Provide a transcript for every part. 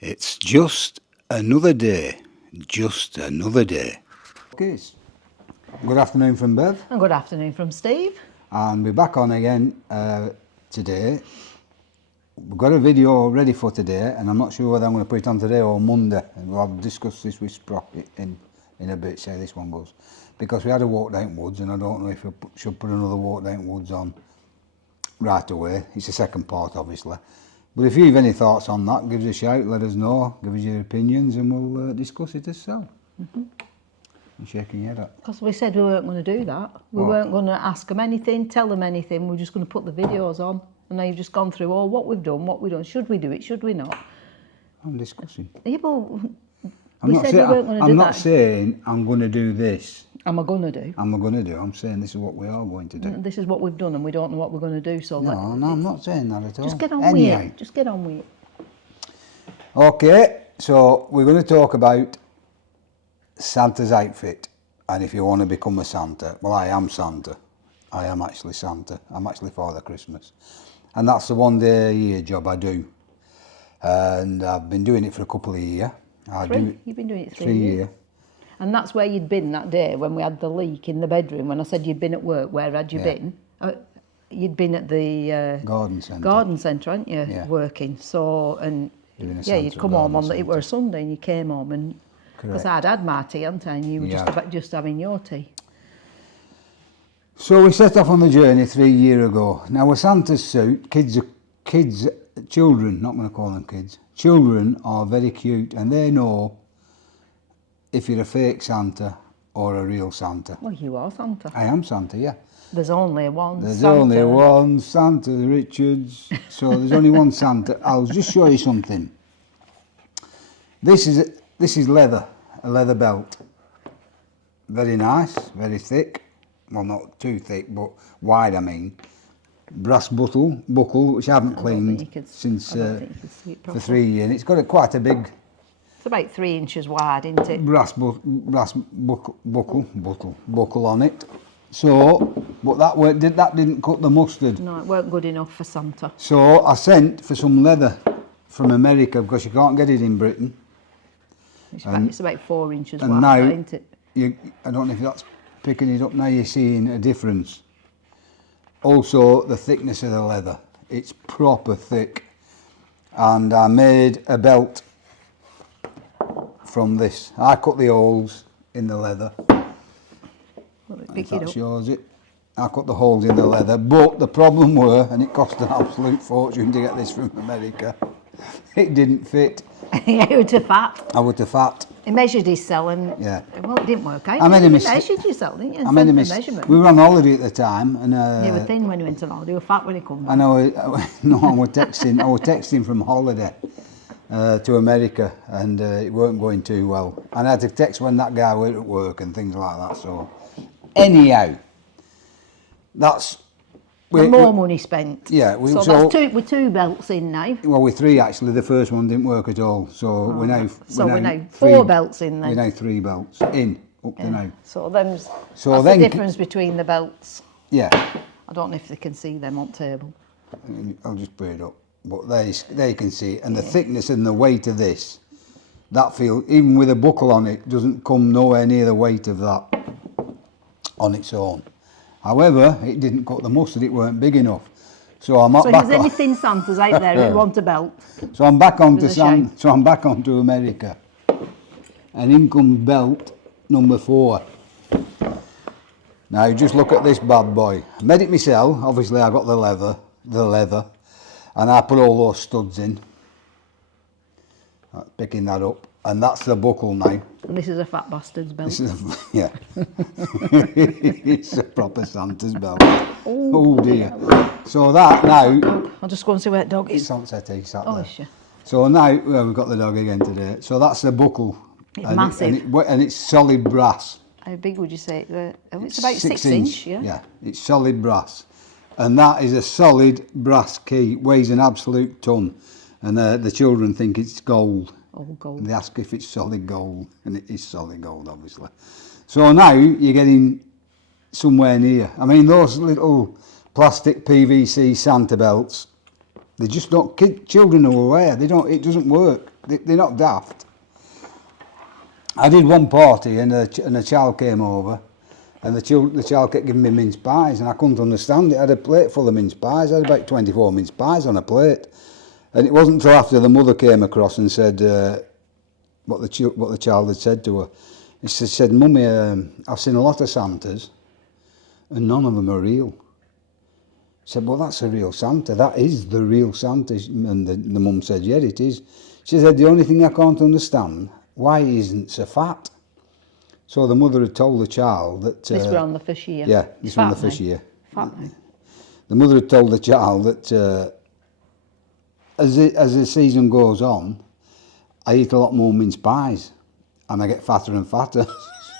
It's just another day. Just another day. Okay, good afternoon from Bev. And good afternoon from Steve. And we're back on again today. We've got a video ready for today, and I'm not sure whether I'm going to put it on today or Monday. And we'll discuss this with Sprocket in a bit, see how this one goes. Because we had a walk down woods, and I don't know if we should put another walk down woods on right away. It's the second part, obviously. But if you have any thoughts on that, give us a shout, let us know, give us your opinions, and we'll discuss it as so. You're shaking your head up. Because we said we weren't going to do that. We weren't going to ask them anything, tell them anything. We're just going to put the videos on. And now you've just gone through all what we've done, what we've done. Should we do it? Should we not? I'm discussing. Yeah, but I'm not saying I'm going to do this. Am I going to do? I'm going to do. I'm saying this is what we are going to do. This is what we've done and we don't know what we're going to do. So no, I'm not saying that at all. Just get on with it. Just get on with it. Okay, so we're going to talk about Santa's outfit. And if you want to become a Santa, well, I am Santa. I am actually Santa. I'm actually Father Christmas. And that's the one day a year job I do. And I've been doing it for a couple of years. You've been doing it 3 years. And that's where you'd been that day when we had the leak in the bedroom. When I said you'd been at work, where had you been? You'd been at the garden centre. Garden centre, hadn't you? Yeah. Working. So, and you'd come home on it were a Sunday and you came home and because I'd had my tea, hadn't I? And you were just having your tea. So we set off on the journey 3 years ago. Now a Santa's suit, children, not going to call them kids, children are very cute and they know if you're a fake Santa or a real Santa. Well, you are Santa. I am Santa, yeah. There's only one There's Santa. only one Santa Richards. So there's only one Santa. I'll just show you something. This is leather, a leather belt. Very nice, very thick. Well, not too thick, but wide, I mean. Brass buckle, which I haven't cleaned since for 3 years. And it's got quite a big... It's about 3 inches wide, isn't it? Brass buckle on it. So, but that didn't cut the mustard. No, it weren't good enough for Santa. So I sent for some leather from America because you can't get it in Britain. It's about 4 inches wide, now, isn't it? I don't know if that's picking it up now. You're seeing a difference. Also, the thickness of the leather. It's proper thick. And I made a belt from this. I cut the holes in the leather. That shows it. I cut the holes in the leather, but the problem were, and it cost an absolute fortune to get this from America, it didn't fit. Yeah, you were too fat. I was too fat. He measured his cell and well, it didn't work out. I made a mistake. You measured yourself, didn't you? I made a mistake. We were on holiday at the time, and you were thin when you went on holiday. You were fat when you come back. I know. I was texting from holiday to America, and it weren't going too well. And I had to text when that guy went at work and things like that. So, anyhow, that's. More money spent. Yeah. So that's two belts in now. Well, with 3 actually. The first one didn't work at all. So we're now 4 belts in then. We're now 3 belts in up to now. So that's the difference between the belts. Yeah. I don't know if they can see them on table. I'll just put it up. But they can see it. And the thickness and the weight of this, even with a buckle on it, doesn't come nowhere near the weight of that on its own. However, it didn't cut the mustard, it weren't big enough. So I'm back on. So there's anything Santas out there who want a belt. So I'm back onto America. And in comes belt number 4. Now just look at this bad boy. I made it myself, obviously I got the leather, and I put all those studs in. Picking that up. And that's the buckle now. And this is a fat bastard's belt. It's a proper Santa's belt. Oh dear. So that now... I'll just go and see where the dog is. It's sat there. Sure. So now, we've got the dog again today. So that's the buckle. It's massive. And it's solid brass. How big would you say? It's about 6 inch, yeah? Yeah, it's solid brass. And that is a solid brass key. It weighs an absolute ton. And the children think it's gold. All gold. They ask if it's solid gold, and it is solid gold, obviously. So now you're getting somewhere near. I mean, those little plastic PVC Santa belts, They just don't. Children are aware. They don't. It doesn't work. They're not daft. I did one party and a child came over, and the child kept giving me mince pies, and I couldn't understand it. I had a plate full of mince pies. I had about 24 mince pies on a plate, and it wasn't until after the mother came across and said what the child had said to her. She said, "Mummy, I've seen a lot of Santas, and none of them are real." I said, "Well, that's a real Santa. That is the real Santa." And the mum said, "Yeah, it is." She said, "The only thing I can't understand, why he isn't so fat." So the mother had told the child that... This were on the first year? Yeah, this was on the first year. Fat now? The mother had told the child that as the season goes on, I eat a lot more mince pies and I get fatter and fatter.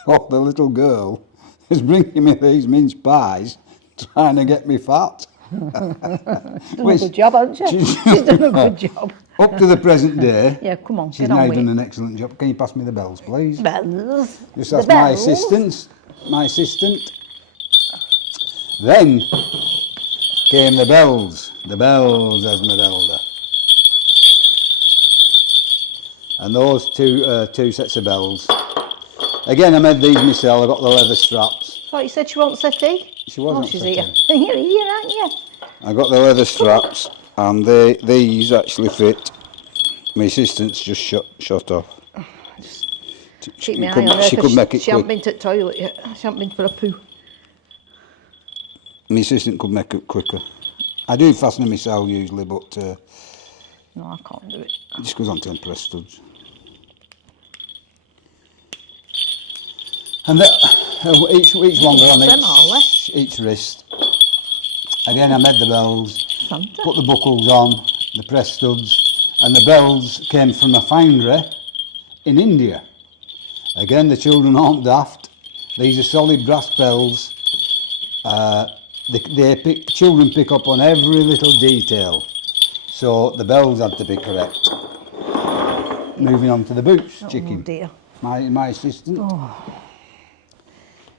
So the little girl is bringing me these mince pies trying to get me fat. Done a good job, hasn't she? She's done a good job. Up to the present day, Yeah, come on, she's get on now with done it. an excellent job. Can you pass me the bells, please? Bells. Just The that's my bells. assistant. My assistant. Then came the bells, Esmeralda. And those two sets of bells. Again, I made these myself. I got the leather straps. Thought you said she won't settee? She wasn't she's settee. here. You're here, aren't you? I got the leather straps, and these actually fit. My assistant's just shut off. Keep my eye on her. She could make it She hasn't quick. been to the toilet yet. She hasn't been for a poo. My assistant could make it quicker. I do fasten them myself usually, but No, I can't do it. it just goes on to press studs. And each one goes on each wrist. Again, I made the bells, Santa. put the buckles on, the press studs, and the bells came from a foundry in India. Again, the children aren't daft. These are solid brass bells. Children pick up on every little detail, so the bells had to be correct. Moving on to the boots, chicken. Oh dear. My assistant.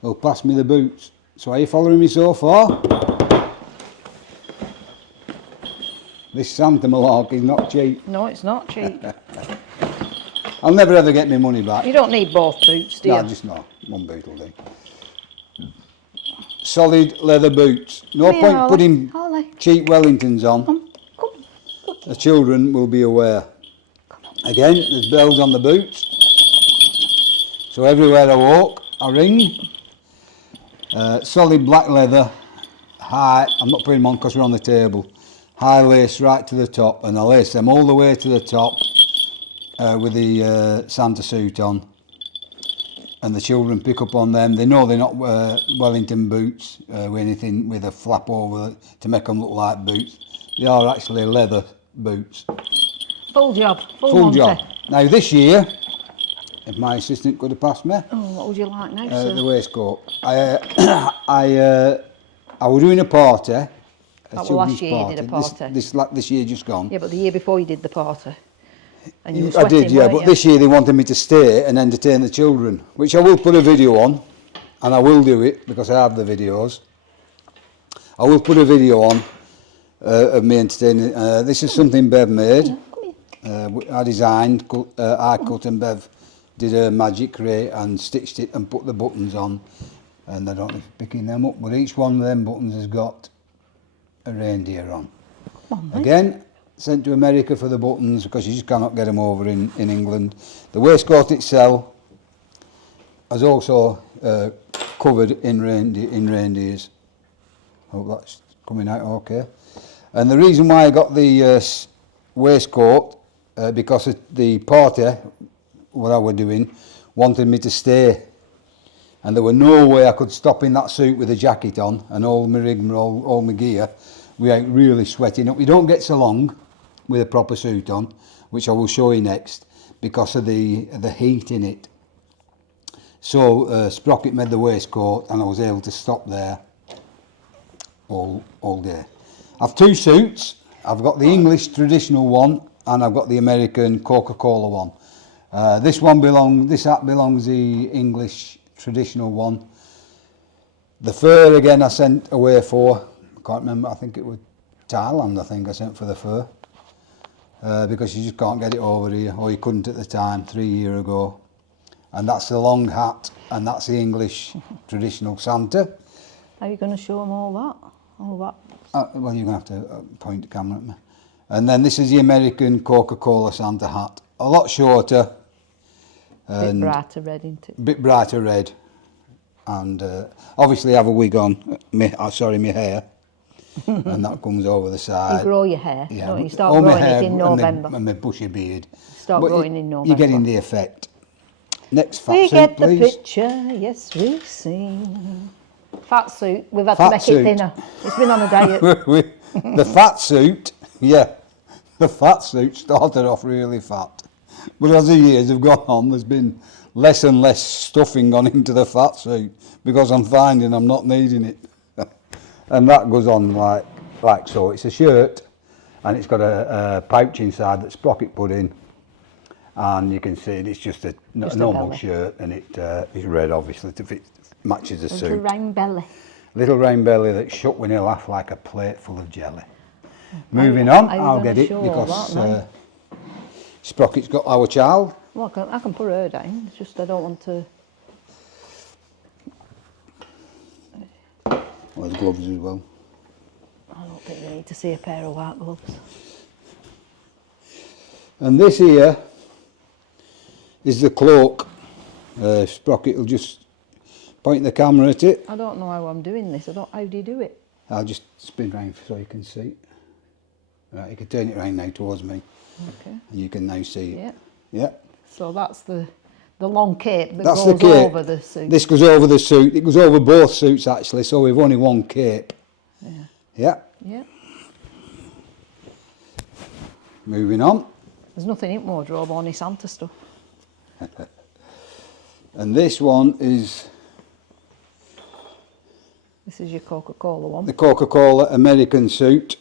Will pass me the boots. So are you following me so far? This Santa malarkey is not cheap. No, it's not cheap. I'll never ever get my money back. You don't need both boots, do you? No, just no. One boot will do. Solid leather boots. No Come here, point Holly. putting Holly. cheap Wellingtons on. Come. The children will be aware. Again, there's bells on the boots. So everywhere I walk, I ring. Solid black leather, high. I'm not putting them on because we're on the table. High lace right to the top, and I lace them all the way to the top with the Santa suit on. And the children pick up on them. They know they're not Wellington boots with anything with a flap over to make them look like boots. They are actually leather boots. Full job. Full job. Now this year, if my assistant could have passed me, Oh, what would you like now, sir? the waistcoat. I was doing a party. Well, last year you did a party. This year just gone. Yeah, but the year before you did the party. And you were I sweating, did, yeah, weren't but you? this year they wanted me to stay and entertain the children, which I will put a video on, and I will do it because I have the videos. I will put a video on of me entertaining. This is something Bev made. I designed, I cut, and Bev did a magic crate and stitched it and put the buttons on. And I don't know if you're picking them up, but each one of them buttons has got a reindeer on. Again, sent to America for the buttons because you just cannot get them over in England. The waistcoat itself is also covered in reindeers. Hope that's coming out okay. And the reason why I got the waistcoat, because of the party, what I was doing, wanted me to stay. And there was no way I could stop in that suit with a jacket on and all my rig, all my gear without really sweating up. You don't get so long with a proper suit on, which I will show you next, because of the heat in it. So Sprocket made the waistcoat and I was able to stop there all day. I've two suits. I've got the English traditional one and I've got the American Coca-Cola one. This hat belongs the English traditional one. The fur again I sent away for, I can't remember, I think it was Thailand I sent for the fur. because you just can't get it over here, or you couldn't at the time 3 years ago. And that's the long hat, and that's the English traditional Santa. Are you going to show them all that? All that? Well, you're going to have to point the camera at me. And then this is the American Coca-Cola Santa hat. A lot shorter. Bit brighter red, isn't it? Bit brighter red. And obviously I have a wig on, my hair. And that comes over the side. You grow your hair, Yeah, don't you? Start all my growing hair it in November. and my bushy beard. Start But growing in November. You're getting the effect. Next fat We suit, get the please. picture, yes we see. Fat suit, we've had Fat to make suit. it thinner. It's been on a diet. The fat suit, yeah, the fat suit started off really fat. But as the years have gone on, there's been less and less stuffing gone into the fat suit because I'm finding I'm not needing it. And that goes on like so. It's a shirt and it's got a pouch inside that Sprocket put in. And you can see it's just a normal shirt, and it's red obviously to fit, matches the suit. Little round belly. Little round belly that's shut when you laugh like a plate full of jelly. Moving on, I'll get it because Sprocket's got our child. Well, I can put her down, it's just I don't want to... Well, there's gloves as well. I don't think they need to see a pair of white gloves. And this here is the cloak. Sprocket will just point the camera at it. I don't know how I'm doing this. How do you do it? I'll just spin round so you can see. Right, you can turn it round now towards me. Okay. And you can now see it. Yeah. Yeah. So that's the long cape that That's goes the cape. over the suit. This goes over the suit. It goes over both suits actually, so we've only one cape. Yeah. Yeah. Yeah. Moving on. There's nothing in wardrobe, only Santa stuff. And this one is This is your Coca-Cola one. the Coca-Cola American suit.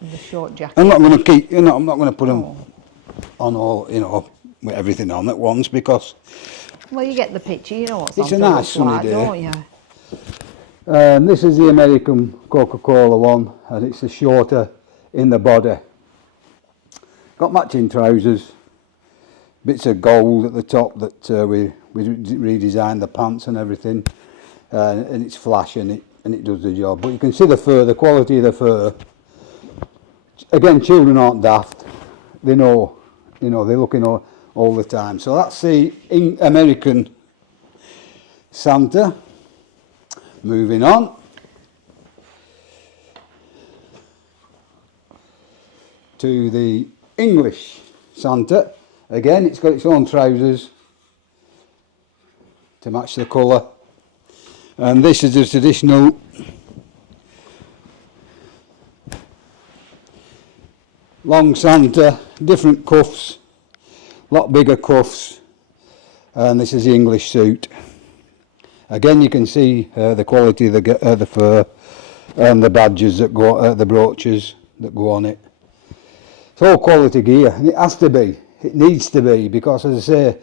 With the short jacket. I'm not going to keep, I'm not going to put them on all, with everything on at once because Well, you get the picture, you know what it's Santa a nice looks sunny like, day. don't you? This is the American Coca-Cola one, and it's a shorter in the body. Got matching trousers, bits of gold at the top that we redesigned the pants and everything, and it's flash and it does the job. But you can see the fur, the quality of the fur. Again, children aren't daft. They know, they're looking all the time. So that's the American Santa. Moving on. To the English Santa. Again, it's got its own trousers to match the colour. And this is the traditional long Santa, different cuffs, lot bigger cuffs, and this is the English suit. Again, you can see the quality of the fur and the badges that go, the brooches that go on it. It's all quality gear, and it has to be. It needs to be, because as I say,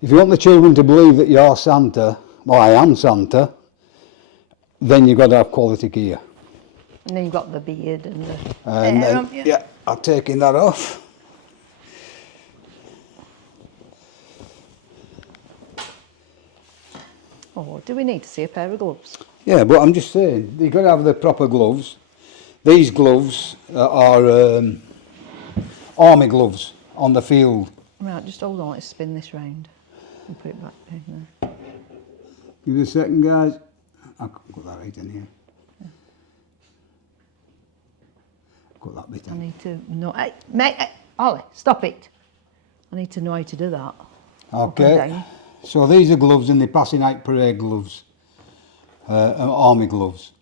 if you want the children to believe that you're Santa, well, I am Santa, then you've got to have quality gear. And then you've got the beard and the And hair, then, haven't you? yeah, I'm taking that off. Oh, do we need to see a pair of gloves? Yeah, but I'm just saying, you've got to have the proper gloves. These gloves are army gloves on the field. Right, just hold on, let's spin this round and put it back in there. Give it a second, guys. I'll put that right in here. Got that bit I in. need to know. Hey, mate, hey, Ollie, stop it. I need to know how to do that. Up and Okay, down. so these are gloves, and they're passing out parade gloves, army gloves.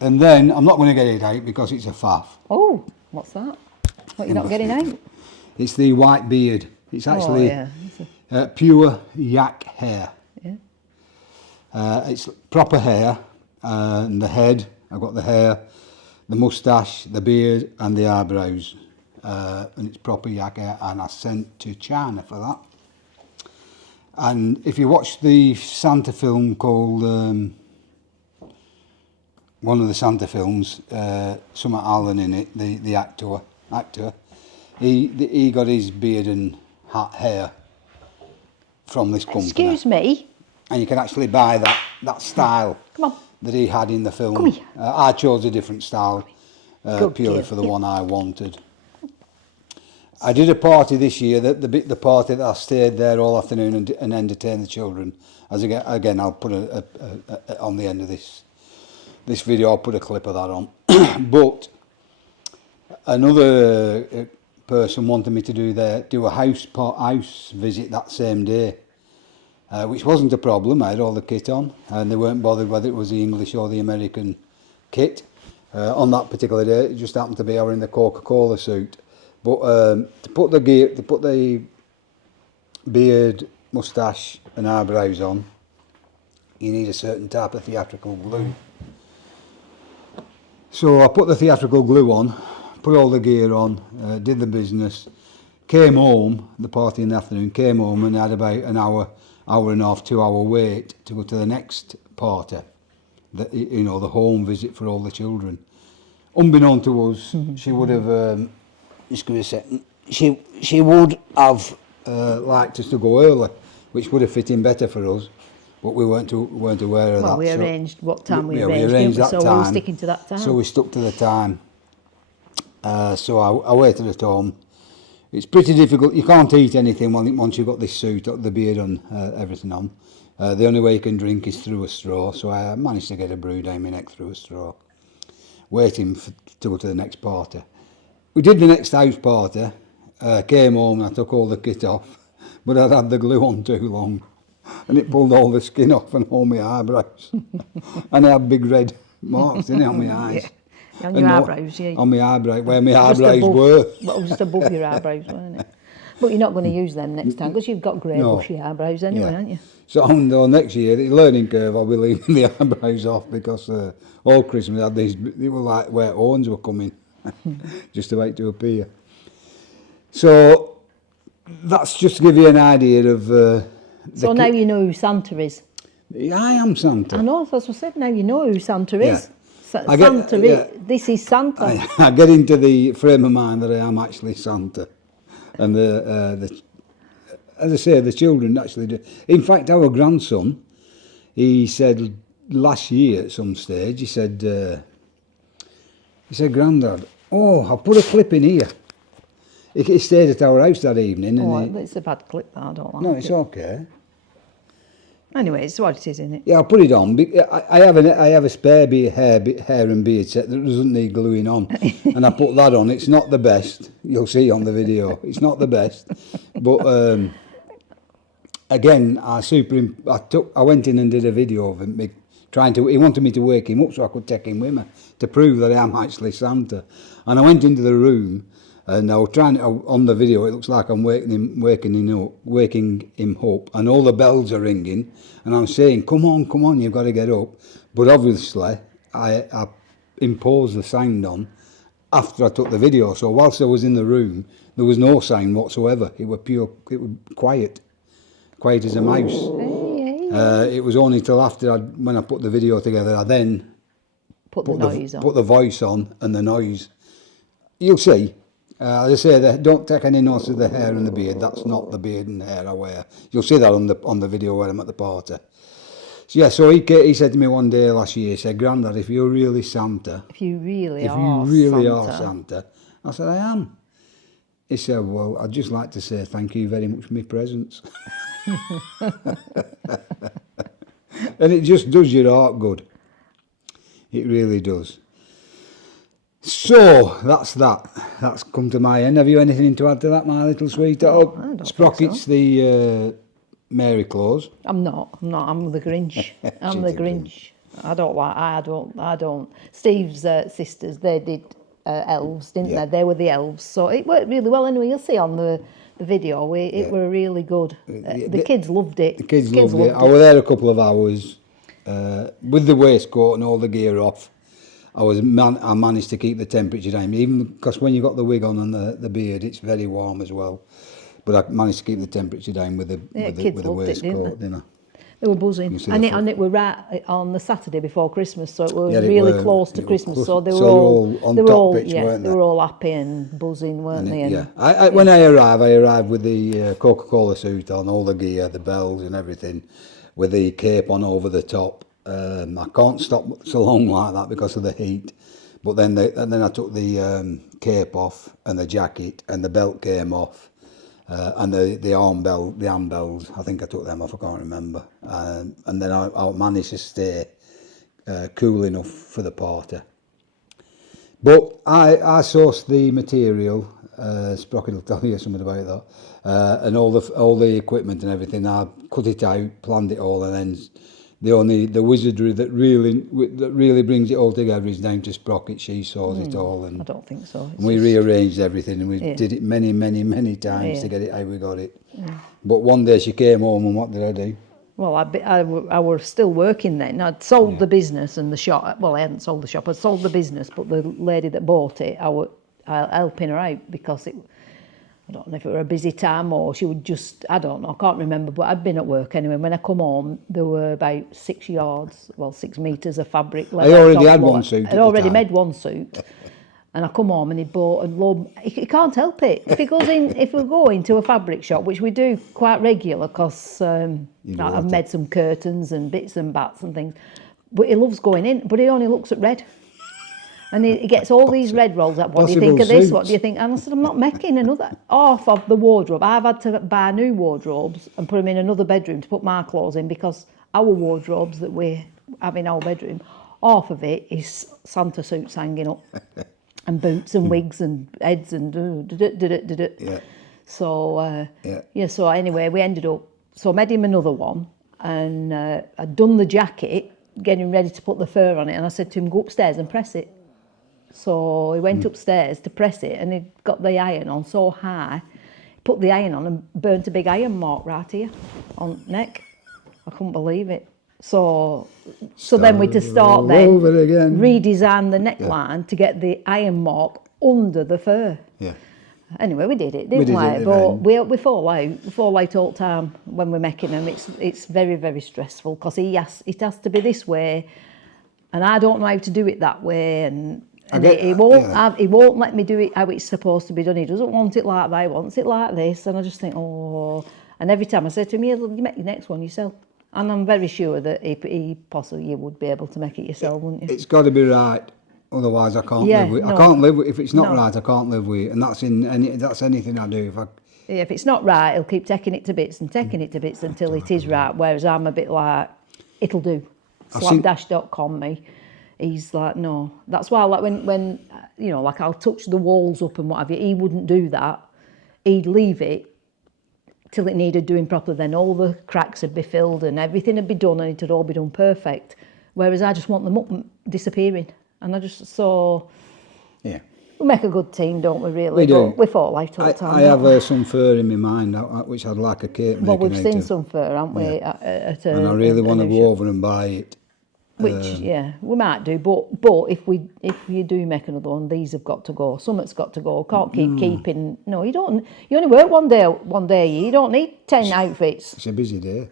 And then, I'm not going to get it out because it's a faff. Oh, what's that? What, you're not getting out? It's the white beard. It's actually yeah. pure yak hair. Yeah. It's proper hair, and the head, I've got the hair, the moustache, the beard and the eyebrows, and it's proper yak hair, and I sent to China for that. And if you watch the Santa film called one of the Santa films, Summer Allen in it, the actor, he got his beard and hair from this company. Excuse me. And you can actually buy that style Come on. that he had in the film. Come here. I chose a different style purely girl. for the one I wanted. I did a party this year, the party that I stayed there all afternoon and entertained the children. As again, I'll put on the end of this video, I'll put a clip of that on. But another person wanted me to do a house visit that same day, which wasn't a problem. I had all the kit on, and they weren't bothered whether it was the English or the American kit. On that particular day, it just happened to be I were in the Coca-Cola suit. But to put the beard, moustache and eyebrows on, you need a certain type of theatrical glue. So I put the theatrical glue on, put all the gear on, did the business, came home, the party in the afternoon, came home and had about an hour and a half, 2 hour wait to go to the next party, the home visit for all the children. Unbeknown to us, she would have, just give me a second, she would have liked us to go early, which would have fit in better for us, but we weren't aware of that. Well, we arranged what time we arranged, we arranged didn't we? that So time, we were sticking to that time. So we stuck to the time. So I waited at home. It's pretty difficult. You can't eat anything once you've got this suit, the beard on, everything on. The only way you can drink is through a straw. So I managed to get a brew down my neck through a straw, waiting to go to the next party. We did the next house party, came home and I took all the kit off, but I'd had the glue on too long and it pulled all the skin off and all my eyebrows. And I had big red marks on my eyes. Yeah. On your eyebrows, yeah. On my eyebrow, where my eyebrows were. Well, just above your eyebrows, weren't it? But you're not going to use them next time because you've got grey bushy eyebrows anyway, haven't you? So next year, the learning curve, I'll be leaving the eyebrows off because all Christmas I had these, they were like where horns were coming, just about to appear. So that's just to give you an idea of... so now you know who Santa is. Yeah, I am Santa. I know, that's what I said, now you know who Santa is. This is Santa. I get into the frame of mind that I am actually Santa. And as I say, the children actually do. In fact, our grandson, he said last year at some stage, he said, Grandad, I'll put a clip in here. He stayed at our house that evening. And it's a bad clip, I don't like it. No, it's okay. Anyway, it's what it is, isn't it? Yeah, I'll put it on. I have a spare hair and beard set that doesn't need gluing on, and I put that on. It's not the best. You'll see on the video. It's not the best, but again, I went in and did a video of him he wanted me to wake him up so I could take him with me to prove that I am actually Santa, and I went into the room. And I was on the video, it looks like I'm waking him up, and all the bells are ringing, and I'm saying, come on, you've got to get up. But obviously, I imposed the sound on after I took the video. So whilst I was in the room, there was no sound whatsoever. It was quiet as a mouse. It was only till after when I put the video together, I then put the voice on and the noise. You'll see. As I say, don't take any notice of the hair and the beard. That's not the beard and hair I wear. You'll see that on the video where I'm at the party. So yeah, so he said to me one day last year, he said, Grandad, if you're really Santa, if you really are Santa, I said, I am. He said, well, I'd just like to say thank you very much for my presents. And it just does your heart good. It really does. So, that's that. That's come to my end. Have you anything to add to that, my little sweetheart? I don't Sprocket's think so. the Mary Claus. I'm not. I'm the Grinch. I'm the Grinch. I don't. Steve's sisters, they did elves, didn't they? They were the elves. So it worked really well anyway. You'll see on the video, it were really good. The kids loved it. The kids loved it. I was there a couple of hours with the waistcoat and all the gear off. I managed to keep the temperature down, even because when you've got the wig on and the beard, it's very warm as well. But I managed to keep the temperature down with the waistcoat, didn't I? They were buzzing, You see and the and it were right on the Saturday before Christmas, so it was Yeah, it really were- close to it were Christmas. close. So they were So they're all all on they were top all pitch, weren't they they? were all happy and buzzing, weren't they? Yeah. And When I arrived with the Coca-Cola suit on, all the gear, the bells and everything, with the cape on over the top. I can't stop so long like that because of the heat. But then I took the cape off and the jacket, and the belt came off. And the arm bells, I think I took them off, I can't remember. And then I managed to stay cool enough for the party. But I sourced the material, Sprocket will tell you something about that, and all the equipment and everything. I cut it out, planned it all, and then the wizardry that really brings it all together is down to Sprocket. She saws it all, I and don't think so. It's we just, rearranged everything, and we Yeah. did it many times Yeah. to get it how we got it. But one day she came home, and what did I do? Well, I were still working then. I'd sold the business and the shop. Well, I hadn't sold the shop. I'd sold the business, but the lady that bought it, I were helping her out because I don't know if it were a busy time or she would just, I don't know, I can't remember, but I'd been at work anyway. When I come home, there were about 6 yards, 6 metres of fabric. I already had one suit at I'd the already time. made one suit. And I come home and he bought, and lo, he can't help it. If he goes in, if we go into a fabric shop, which we do quite regular, because I've made some curtains and bits and bats and things, but he loves going in, but he only looks at red. And he gets all these red rolls up. What do you think of this? What do you think? And I said, I'm not making another half of the wardrobe. I've had to buy new wardrobes and put them in another bedroom to put my clothes in, because our wardrobes that we have in our bedroom, half of it is Santa suits hanging up. And boots and wigs and heads and Yeah. So so anyway, we ended up, so I made him another one, and I'd done the jacket, getting ready to put the fur on it, and I said to him, go upstairs and press it. So he went upstairs to press it, and he got the iron on so high, put the iron on and burnt a big iron mark right here on neck. I couldn't believe it. So then we had to start then over again. redesign the neckline to get the iron mark under the fur. Yeah. Anyway, we did it, didn't did we? it, But and- we fall out. We fall out all the time when we're making them. It's very, very stressful, because it has to be this way, and I don't know how to do it that way, and he won't let me do it how it's supposed to be done. He doesn't want it like that. He wants it like this, and I just think, oh. And every time I say to him, yeah, you make your next one yourself. And I'm very sure that he possibly you would be able to make it yourself, wouldn't you? It's got to be right, otherwise I can't live with it. no. I can't live with, if it's not No. right, I can't live with it, and that's anything I do. If it's not right, he'll keep taking it to bits and taking it to bits until it is right. Whereas I'm a bit like, it'll do. Slapdash.com me. He's like, no. That's why, like when like I'll touch the walls up and what have you. He wouldn't do that. He'd leave it till it needed doing properly. Then all the cracks would be filled and everything would be done, and it would all be done perfect. Whereas I just want them up and disappearing. And I just Yeah. we make a good team, don't we? Really, We do. But we fall out all the time. I have some fur in my mind, which I'd like a cape making. Well, we've seen out of. some fur, haven't we? Yeah. At And I really want to new go shop. over and buy it. Which we might do, but if you do make another one, these have got to go. Something's got to go. Can't keep keeping. No, you don't. You only work one day. You don't need 10 outfits. It's a busy day.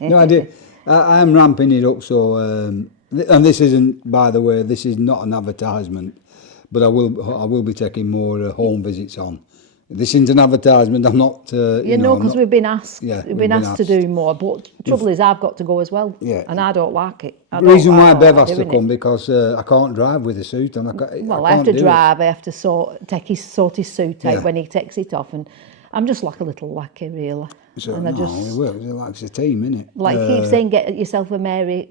No, I do. I am ramping it up. So, and this isn't, by the way, this is not an advertisement, but I will be taking more home visits on. This isn't an advertisement. I'm not. Because we've been asked. Yeah, we've been asked to do more. But trouble is, I've got to go as well. Yeah. And I don't like it. The reason why Bev has to doing come it. because I can't drive with a suit, and Well, I have to drive. I have to sort his suit out when he takes it off, and I'm just like a little lackey, really. So, and no, I just it works. It likes a team, innit? like keep saying, get yourself a Mary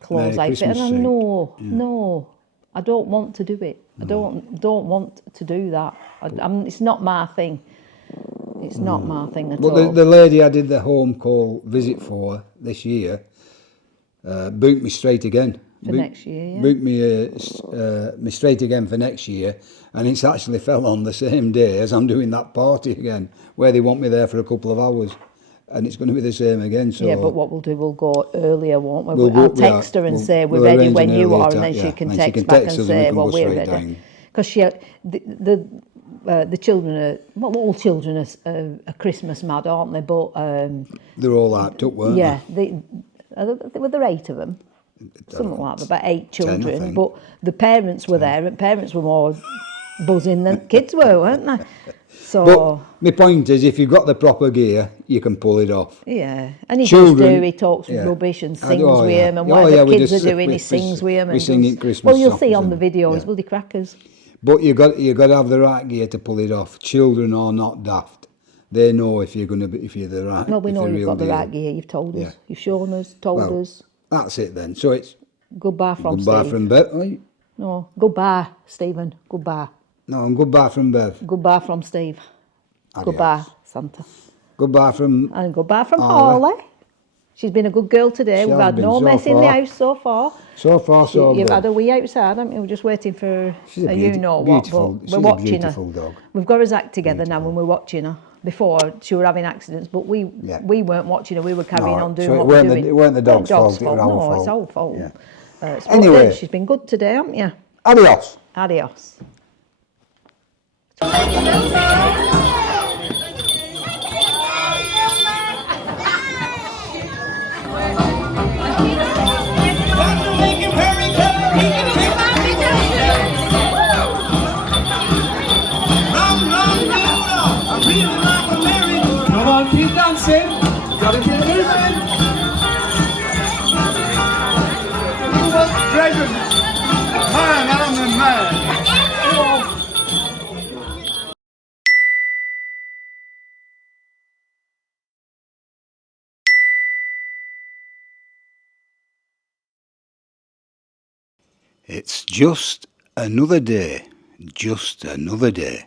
clothes Merry outfit, and Christmas I suit. no, I don't want to do it. I don't want to do that. It's not my thing. It's not my thing at all. But the lady I did the home call visit for this year booked me straight again. For next year, yeah. Booked me straight again for next year, and it's actually fell on the same day as I'm doing that party again, where they want me there for a couple of hours, and it's going to be the same again. So Yeah, but what we'll do, we'll go earlier, won't we? We'll I'll go- yeah, text her and we'll- say we're we'll ready arrange when an you earlier are, time, and then yeah. she can And then she text can back text and us and we say, can well, go we're straight ready. down. Because the children are, well, all children are Christmas mad, aren't they? But They're all hyped up, weren't yeah, were there 8 of them? Something like that, about 8 children. think. But the parents were there, and parents were more buzzing than kids were, weren't they? So, But my point is, if you've got the proper gear, you can pull it off. yeah, and he Children, does do. He talks yeah. rubbish and I sings do, oh, with yeah. him, and Oh, whatever yeah, we kids just- are doing, we- he sings with him. we And sing does, it Christmas well, you'll see songs on the and- video, yeah. he's bloody crackers. But you got to have the right gear to pull it off. Children are not daft. They know if you're if you're the right. Well, we if know the you've real got the deal. right gear. You've told us. Yeah. You've shown us. Told Well, us. That's it then. So it's Goodbye from goodbye Steve. from Bev. No, goodbye, Stephen. Goodbye. No, and goodbye from Bev. Goodbye from Steve. Adios. Goodbye, Santa. Goodbye from. And goodbye from Harley. Harley. She's been a good girl today. She We've has had been no so mess in the far. house so far. So far, so You've good. had a wee outside, haven't you? We're just waiting for She's a you know what, beautiful. but She's we're a watching beautiful her. dog. We've got us act together now, and we're watching her. Before she were having accidents, but we weren't watching her. We were carrying on doing so what we're doing. It weren't the dog's fault. It fault. was our No, fault. it's our fault. Yeah. But Anyway. she's been good today, haven't you? Adios. Adios. Come on, keep dancing. Gotta keep moving. You want dragon? Man, I'm the man. It's just another day. Just another day.